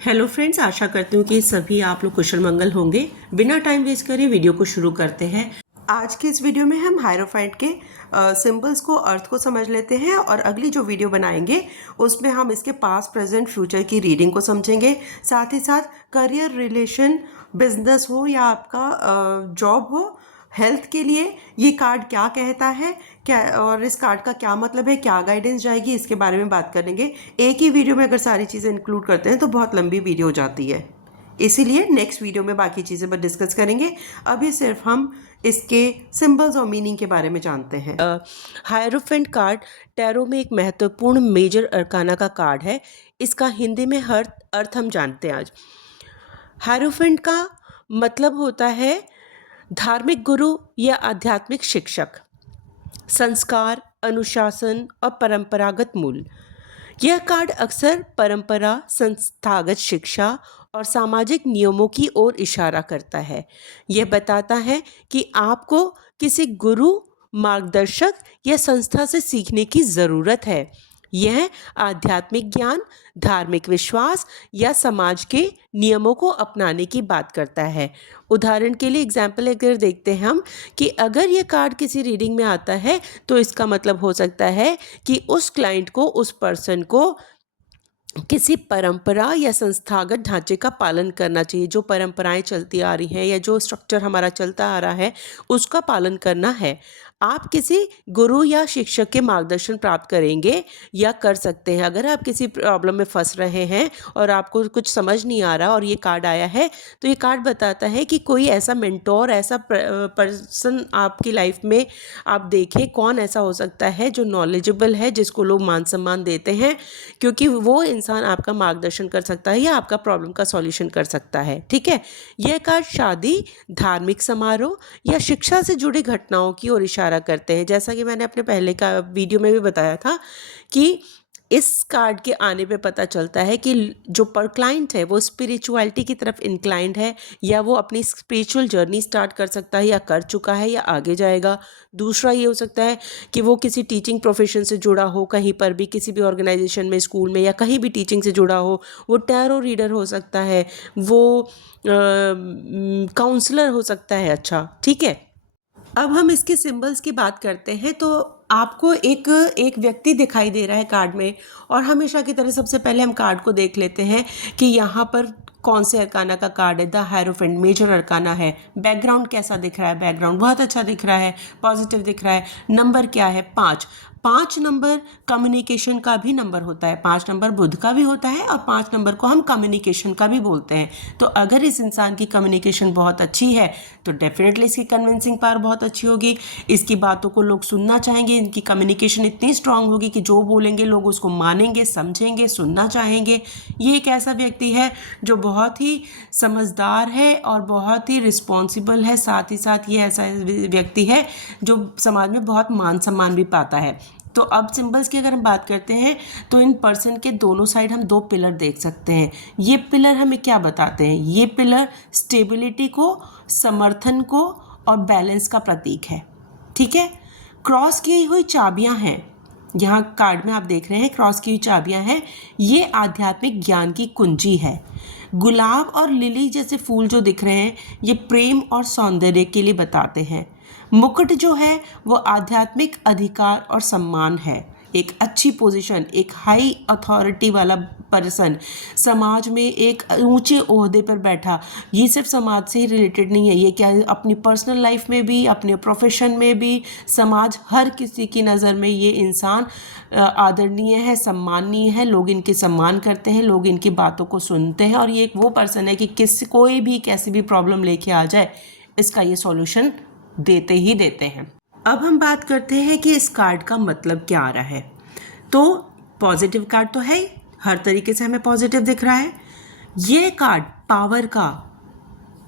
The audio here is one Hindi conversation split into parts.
हेलो फ्रेंड्स, आशा करती हूँ कि सभी आप लोग कुशल मंगल होंगे। बिना टाइम वेस्ट करे वीडियो को शुरू करते हैं। आज के इस वीडियो में हम हायरोफाइट के सिंबल्स को, अर्थ को समझ लेते हैं और अगली जो वीडियो बनाएंगे उसमें हम इसके पास्ट प्रेजेंट फ्यूचर की रीडिंग को समझेंगे। साथ ही साथ करियर, रिलेशन, बिजनेस हो या आपका जॉब हो, हेल्थ के लिए ये कार्ड क्या कहता है, क्या और इस कार्ड का क्या मतलब है, क्या गाइडेंस जाएगी, इसके बारे में बात करेंगे। एक ही वीडियो में अगर सारी चीज़ें इंक्लूड करते हैं तो बहुत लंबी वीडियो हो जाती है, इसीलिए नेक्स्ट वीडियो में बाकी चीज़ें पर डिस्कस करेंगे। अभी सिर्फ हम इसके सिंबल्स और मीनिंग के बारे में जानते हैं। हायरोफेंट कार्ड टैरो में एक महत्वपूर्ण मेजर अरकाना का कार्ड है। इसका हिंदी में हर अर्थ हम जानते हैं आज। हायरोफेंट का मतलब होता है धार्मिक गुरु या आध्यात्मिक शिक्षक, संस्कार, अनुशासन और परंपरागत मूल। यह कार्ड अक्सर परंपरा, संस्थागत शिक्षा और सामाजिक नियमों की ओर इशारा करता है। यह बताता है कि आपको किसी गुरु, मार्गदर्शक या संस्था से सीखने की ज़रूरत है। यह आध्यात्मिक ज्ञान, धार्मिक विश्वास या समाज के नियमों को अपनाने की बात करता है। उदाहरण के लिए एग्जाम्पल अगर देखते हैं हम कि अगर ये कार्ड किसी रीडिंग में आता है तो इसका मतलब हो सकता है कि उस क्लाइंट को, उस पर्सन को किसी परंपरा या संस्थागत ढांचे का पालन करना चाहिए। जो परंपराएं चलती आ रही हैं या जो स्ट्रक्चर हमारा चलता आ रहा है उसका पालन करना है। आप किसी गुरु या शिक्षक के मार्गदर्शन प्राप्त करेंगे या कर सकते हैं। अगर आप किसी प्रॉब्लम में फंस रहे हैं और आपको कुछ समझ नहीं आ रहा और ये कार्ड आया है तो ये कार्ड बताता है कि कोई ऐसा मेंटोर, ऐसा पर्सन आपकी लाइफ में आप देखें। कौन ऐसा हो सकता है जो नॉलेजेबल है, जिसको लोग मान सम्मान देते हैं, क्योंकि वो इंसान आपका मार्गदर्शन कर सकता है या आपका प्रॉब्लम का सॉल्यूशन कर सकता है। ठीक है, यह कार्ड शादी, धार्मिक समारोह या शिक्षा से जुड़ी घटनाओं की ओर इशारा करते हैं। जैसा कि मैंने अपने पहले का वीडियो में भी बताया था कि इस कार्ड के आने पे पता चलता है कि जो पर क्लाइंट है वो स्पिरिचुअलिटी की तरफ इंक्लाइंड है, या वो अपनी स्पिरिचुअल जर्नी स्टार्ट कर सकता है या कर चुका है या आगे जाएगा। दूसरा ये हो सकता है कि वो किसी टीचिंग प्रोफेशन से जुड़ा हो, कहीं पर भी किसी भी ऑर्गेनाइजेशन में, स्कूल में या कहीं भी टीचिंग से जुड़ा हो। वो टैरो रीडर हो सकता है, वो काउंसलर हो सकता है। अच्छा, ठीक है, अब हम इसके सिंबल्स की बात करते हैं। तो आपको एक व्यक्ति दिखाई दे रहा है कार्ड में, और हमेशा की तरह सबसे पहले हम कार्ड को देख लेते हैं कि यहाँ पर कौन से अरकाना का कार्ड है। द हायरोफेंट मेजर अरकाना है। बैकग्राउंड कैसा दिख रहा है? बैकग्राउंड बहुत अच्छा दिख रहा है, पॉजिटिव दिख रहा है। नंबर क्या है? 5। 5 नंबर कम्युनिकेशन का भी नंबर होता है। 5 नंबर बुध का भी होता है और 5 नंबर को हम कम्युनिकेशन का भी बोलते हैं। तो अगर इस इंसान की कम्युनिकेशन बहुत अच्छी है तो डेफिनेटली इसकी कन्विंसिंग पावर बहुत अच्छी होगी। इसकी बातों को लोग सुनना चाहेंगे। इनकी कम्युनिकेशन इतनी स्ट्रांग होगी कि जो बोलेंगे लोग उसको मानेंगे, समझेंगे, सुनना चाहेंगे। ये एक ऐसा व्यक्ति है जो बहुत ही समझदार है और बहुत ही रिस्पॉन्सिबल है। साथ ही साथ ये ऐसा व्यक्ति है जो समाज में बहुत मान सम्मान भी पाता है। तो अब सिंबल्स की अगर हम बात करते हैं तो इन पर्सन के दोनों साइड हम 2 पिलर देख सकते हैं। ये पिलर हमें क्या बताते हैं? ये पिलर स्टेबिलिटी को, समर्थन को और बैलेंस का प्रतीक है। ठीक है, क्रॉस की हुई चाबियां हैं। यहाँ कार्ड में आप देख रहे हैं क्रॉस की हुई चाबियां हैं। ये आध्यात्मिक ज्ञान की कुंजी है। गुलाब और लिली जैसे फूल जो दिख रहे हैं ये प्रेम और सौंदर्य के लिए बताते हैं। मुकुट जो है वो आध्यात्मिक अधिकार और सम्मान है। एक अच्छी पोजीशन, एक हाई अथॉरिटी वाला पर्सन, समाज में एक ऊंचे ओहदे पर बैठा। ये सिर्फ समाज से ही रिलेटेड नहीं है, ये क्या अपनी पर्सनल लाइफ में भी, अपने प्रोफेशन में भी, समाज हर किसी की नज़र में ये इंसान आदरणीय है, सम्माननीय है। लोग इनके सम्मान करते हैं, लोग इनकी बातों को सुनते हैं, और ये एक वो पर्सन है कि कोई भी कैसी भी प्रॉब्लम लेके आ जाए इसका ये सॉल्यूशन देते ही देते हैं। अब हम बात करते हैं कि इस कार्ड का मतलब क्या आ रहा है। तो पॉजिटिव कार्ड तो है ही, हर तरीके से हमें पॉजिटिव दिख रहा है। ये कार्ड पावर का,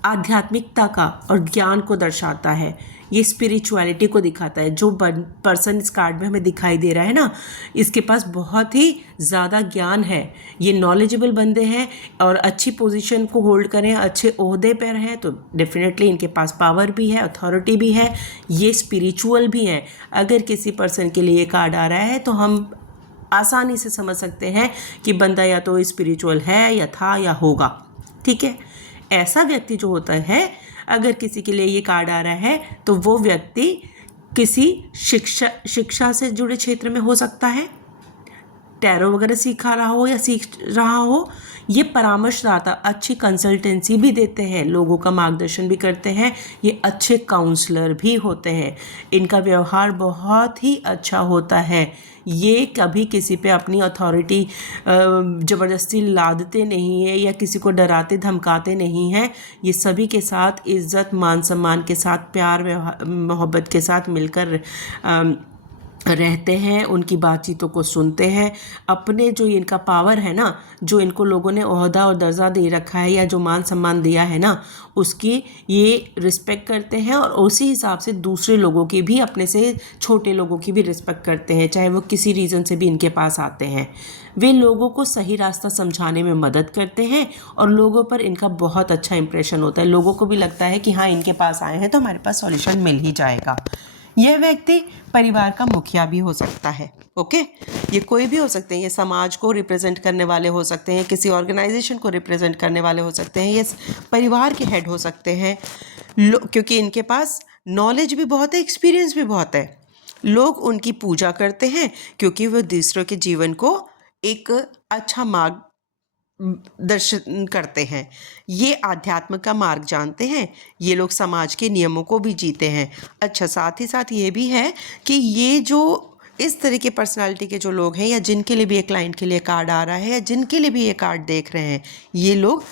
आध्यात्मिकता का और ज्ञान को दर्शाता है। ये स्पिरिचुअलिटी को दिखाता है। जो पर्सन इस कार्ड में हमें दिखाई दे रहा है ना, इसके पास बहुत ही ज़्यादा ज्ञान है। ये नॉलेजेबल बंदे हैं और अच्छी पोजीशन को होल्ड करें, अच्छे ओहदे पर हैं, तो डेफिनेटली इनके पास पावर भी है, अथॉरिटी भी है। ये स्पिरिचुअल भी हैं। अगर किसी पर्सन के लिए ये कार्ड आ रहा है तो हम आसानी से समझ सकते हैं कि बंदा या तो स्पिरिचुअल है या था या होगा। ठीक है, ऐसा व्यक्ति जो होता है, अगर किसी के लिए ये कार्ड आ रहा है तो वो व्यक्ति किसी शिक्षा से जुड़े क्षेत्र में हो सकता है, टैरो वगैरह सीखा रहा हो या सीख रहा हो। ये परामर्शदाता अच्छी कंसल्टेंसी भी देते हैं, लोगों का मार्गदर्शन भी करते हैं, ये अच्छे काउंसलर भी होते हैं, इनका व्यवहार बहुत ही अच्छा होता है। ये कभी किसी पे अपनी अथॉरिटी ज़बरदस्ती लादते नहीं है या किसी को डराते धमकाते नहीं हैं। ये सभी के साथ इज़्ज़त मान सम्मान के साथ, प्यार मोहब्बत के साथ मिलकर रहते हैं, उनकी बातचीतों को सुनते हैं। अपने जो इनका पावर है ना, जो इनको लोगों ने ओहदा और दर्जा दे रखा है या जो मान सम्मान दिया है ना, उसकी ये रिस्पेक्ट करते हैं और उसी हिसाब से दूसरे लोगों की भी, अपने से छोटे लोगों की भी रिस्पेक्ट करते हैं, चाहे वो किसी रीज़न से भी इनके पास आते हैं। वे लोगों को सही रास्ता समझाने में मदद करते हैं और लोगों पर इनका बहुत अच्छा इंप्रेशन होता है। लोगों को भी लगता है कि हाँ, इनके पास आए हैं तो हमारे पास सॉल्यूशन मिल ही जाएगा। यह व्यक्ति परिवार का मुखिया भी हो सकता है। ओके, ये कोई भी हो सकते हैं, ये समाज को रिप्रेजेंट करने वाले हो सकते हैं, किसी ऑर्गेनाइजेशन को रिप्रेजेंट करने वाले हो सकते हैं, ये परिवार के हेड हो सकते हैं। क्योंकि इनके पास नॉलेज भी बहुत है, एक्सपीरियंस भी बहुत है। लोग उनकी पूजा करते हैं क्योंकि वह दूसरों के जीवन को एक अच्छा मार्ग दर्शन करते हैं। ये आध्यात्म का मार्ग जानते हैं। ये लोग समाज के नियमों को भी जीते हैं। अच्छा, साथ ही साथ ये भी है कि ये जो इस तरह के पर्सनालिटी के जो लोग हैं, या जिनके लिए भी एक क्लाइंट के लिए कार्ड आ रहा है या जिनके लिए भी ये कार्ड देख रहे हैं, ये लोग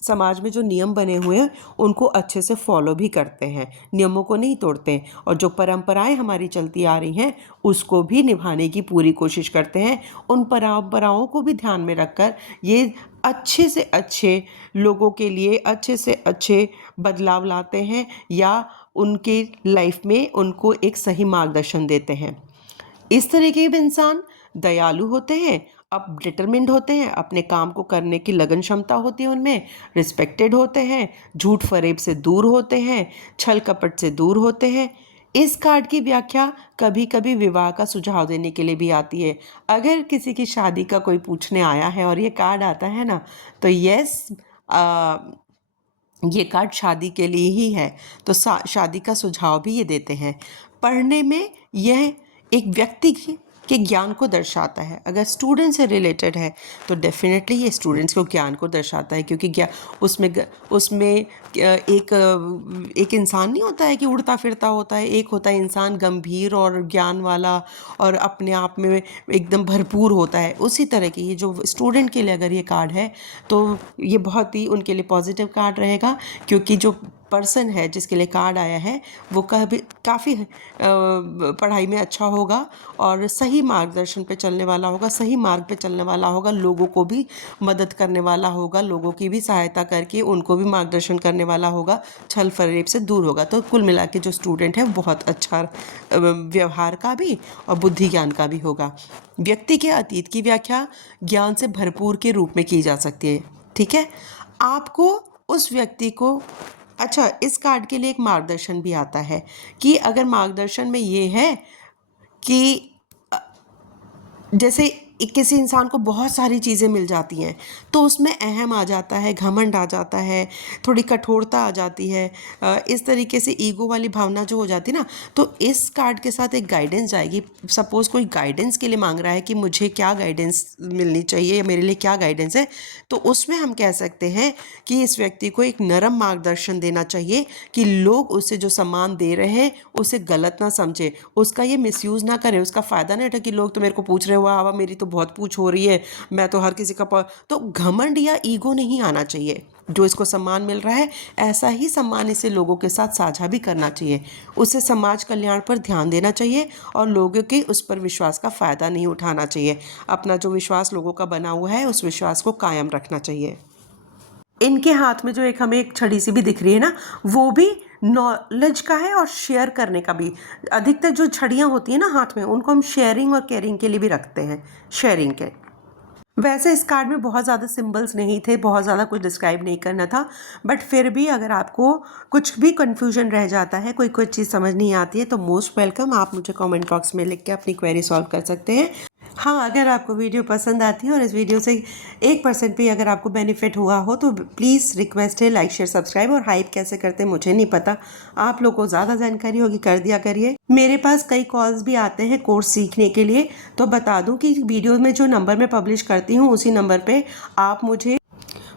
समाज में जो नियम बने हुए हैं उनको अच्छे से फॉलो भी करते हैं, नियमों को नहीं तोड़ते हैं, और जो परंपराएं हमारी चलती आ रही हैं उसको भी निभाने की पूरी कोशिश करते हैं। उन परंपराओं को भी ध्यान में रखकर ये अच्छे से अच्छे लोगों के लिए अच्छे से अच्छे बदलाव लाते हैं या उनके लाइफ में उनको एक सही मार्गदर्शन देते हैं। इस तरह के भी इंसान दयालु होते हैं, अब डिटरमिन्ड होते हैं, अपने काम को करने की लगन क्षमता होती है उनमें, रिस्पेक्टेड होते हैं, झूठ फरेब से दूर होते हैं, छल कपट से दूर होते हैं। इस कार्ड की व्याख्या कभी कभी विवाह का सुझाव देने के लिए भी आती है। अगर किसी की शादी का कोई पूछने आया है और ये कार्ड आता है ना, तो यस, ये कार्ड शादी के लिए ही है, तो शादी का सुझाव भी ये देते हैं। पढ़ने में यह एक व्यक्ति के ज्ञान को दर्शाता है। अगर स्टूडेंट से रिलेटेड है तो डेफिनेटली ये स्टूडेंट्स को ज्ञान को दर्शाता है, क्योंकि उसमें एक इंसान नहीं होता है कि उड़ता फिरता होता है, एक होता है इंसान गंभीर और ज्ञान वाला और अपने आप में एकदम भरपूर होता है। उसी तरह की ये जो स्टूडेंट के लिए अगर ये कार्ड है तो ये बहुत ही उनके लिए पॉजिटिव कार्ड रहेगा, क्योंकि जो पर्सन है जिसके लिए कार्ड आया है वो काफ़ी पढ़ाई में अच्छा होगा और सही मार्गदर्शन पे चलने वाला होगा, सही मार्ग पे चलने वाला होगा, लोगों को भी मदद करने वाला होगा, लोगों की भी सहायता करके उनको भी मार्गदर्शन करने वाला होगा, छल फरेब से दूर होगा। तो कुल मिला के जो स्टूडेंट है बहुत अच्छा व्यवहार का भी और बुद्धि ज्ञान का भी होगा। व्यक्ति के अतीत की व्याख्या ज्ञान से भरपूर के रूप में की जा सकती है। ठीक है, आपको उस व्यक्ति को, अच्छा, इस कार्ड के लिए एक मार्गदर्शन भी आता है कि अगर मार्गदर्शन में ये है कि जैसे किसी इंसान को बहुत सारी चीज़ें मिल जाती हैं तो उसमें अहम आ जाता है, घमंड आ जाता है, थोड़ी कठोरता आ जाती है, इस तरीके से ईगो वाली भावना जो हो जाती है ना, तो इस कार्ड के साथ एक गाइडेंस जाएगी। सपोज़ कोई गाइडेंस के लिए मांग रहा है कि मुझे क्या गाइडेंस मिलनी चाहिए या मेरे लिए क्या गाइडेंस है, तो उसमें हम कह सकते हैं कि इस व्यक्ति को एक नरम मार्गदर्शन देना चाहिए कि लोग उसे जो सम्मान दे रहे हैं उसे गलत ना समझे, उसका ये मिसयूज़ ना करें, उसका फ़ायदा नहीं उठा कि लोग तो मेरे को पूछ रहे हो, वाह मेरी तो बहुत पूछ हो रही है, मैं तो हर किसी का तो घमंड या ईगो नहीं आना चाहिए। जो इसको सम्मान मिल रहा है ऐसा ही सम्मान इसे लोगों के साथ साझा भी करना चाहिए, उसे समाज कल्याण पर ध्यान देना चाहिए और लोगों के उस पर विश्वास का फ़ायदा नहीं उठाना चाहिए। अपना जो विश्वास लोगों का बना हुआ है उस विश्वास को कायम रखना चाहिए। इनके हाथ में जो एक हमें एक छड़ी सी भी दिख रही है ना, वो भी नॉलेज का है और शेयर करने का भी। अधिकतर जो छड़ियाँ होती हैं ना हाथ में, उनको हम शेयरिंग और केयरिंग के लिए भी रखते हैं, शेयरिंग के। वैसे इस कार्ड में बहुत ज़्यादा सिंबल्स नहीं थे, बहुत ज़्यादा कुछ डिस्क्राइब नहीं करना था, बट फिर भी अगर आपको कुछ भी कन्फ्यूजन रह जाता है, कोई चीज़ समझ नहीं आती है, तो मोस्ट वेलकम, आप मुझे कमेंट बॉक्स में लिख के अपनी क्वेरी सॉल्व कर सकते हैं। हाँ, अगर आपको वीडियो पसंद आती है और इस वीडियो से 1% भी अगर आपको बेनिफिट हुआ हो तो प्लीज़ रिक्वेस्ट है लाइक शेयर सब्सक्राइब। और हाइप कैसे करते हैं मुझे नहीं पता, आप लोग को ज़्यादा जानकारी होगी, कर दिया करिए। मेरे पास कई कॉल्स भी आते हैं कोर्स सीखने के लिए, तो बता दूं कि वीडियो में जो नंबर मैं पब्लिश करती हूँ उसी नंबर पे आप मुझे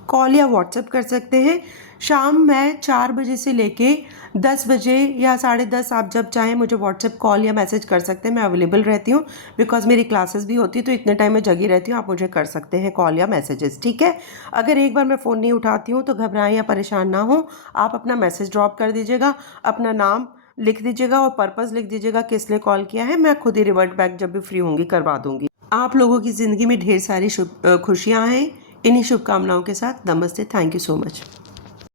कॉल या व्हाट्सएप कर सकते हैं। शाम मैं 4 बजे से लेके 10 बजे या 10:30 आप जब चाहें मुझे व्हाट्सएप कॉल या मैसेज कर सकते हैं, मैं अवेलेबल रहती हूँ। बिकॉज मेरी क्लासेस भी होती है तो इतने टाइम में जगी रहती हूँ, आप मुझे कर सकते हैं कॉल या मैसेजेस, ठीक है। अगर एक बार मैं फ़ोन नहीं उठाती हूँ तो घबराएं या परेशान ना हो, आप अपना मैसेज ड्रॉप कर दीजिएगा, अपना नाम लिख दीजिएगा और पर्पज़ लिख दीजिएगा किस लिए कॉल किया है। मैं खुद ही रिवर्ट बैक जब भी फ्री होंगी करवा दूंगी। आप लोगों की ज़िंदगी में ढेर सारी खुशियाँ हैं। इन्हीं शुभकामनाओं के साथ नमस्ते, थैंक यू सो मच।